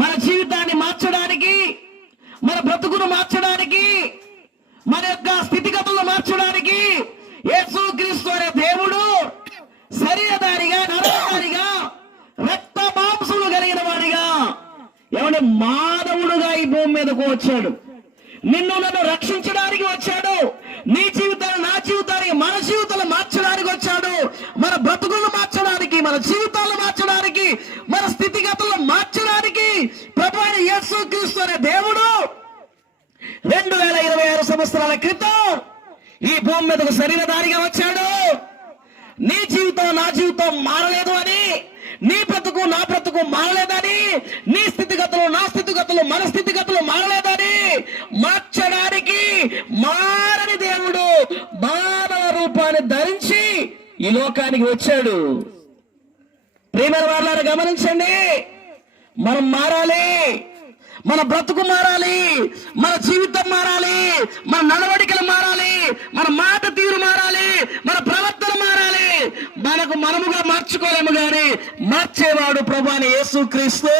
మన జీవితాన్ని మార్చడానికి, మన బ్రతుకును మార్చడానికి, మన యొక్క స్థితిగతులను మార్చడానికి యేసుక్రీస్తు అనే దేవుడు శరీరధారిగా, నరధారిగా, రక్త మాంసములు కలిగిన వాడిగా, ఏమంటే మానవుడుగా ఈ భూమి మీదకు వచ్చాడు. నిన్ను నన్ను రక్షించడానికి వచ్చాడు. నీ జీవితాన్ని, నా జీవితానికి, మన జీవితాలు మార్చడానికి వచ్చాడు. మన బ్రతుకులను మార్చడానికి, మన జీవితాలను మార్చడానికి, మన స్థితిగతులను మార్చడానికి ప్రభువైన యేసుక్రీస్తు అనే దేవుడు 2026 సంవత్సరాల క్రితం ఈ భూమి మీదకు శరీరధారిగా వచ్చాడు. నీ జీవితం, నా జీవితం మారలేదు అని, నీ బ్రతుకు, నా బ్రతుకు మారలేదని, నీ స్థితిగతులు, నా స్థితిగతులు, మన స్థితిగతులు మారలేదని మార్చడానికి మారని దేవుడు మానవ రూపాన్ని ధరించి ఈ లోకానికి వచ్చాడు. ప్రియమైన వారులారా గమనించండి, మనం మారాలి. మన బ్రతుకు మారాలి, మన జీవితం మారాలి, మన నడవడికలు మారాలి, మన మాట తీరు మారాలి, మన ప్రవర్తన మారాలి. మనకు మనముగా మార్చుకోలేము గాని మార్చేవాడు ప్రభువైన యేసుక్రీస్తు.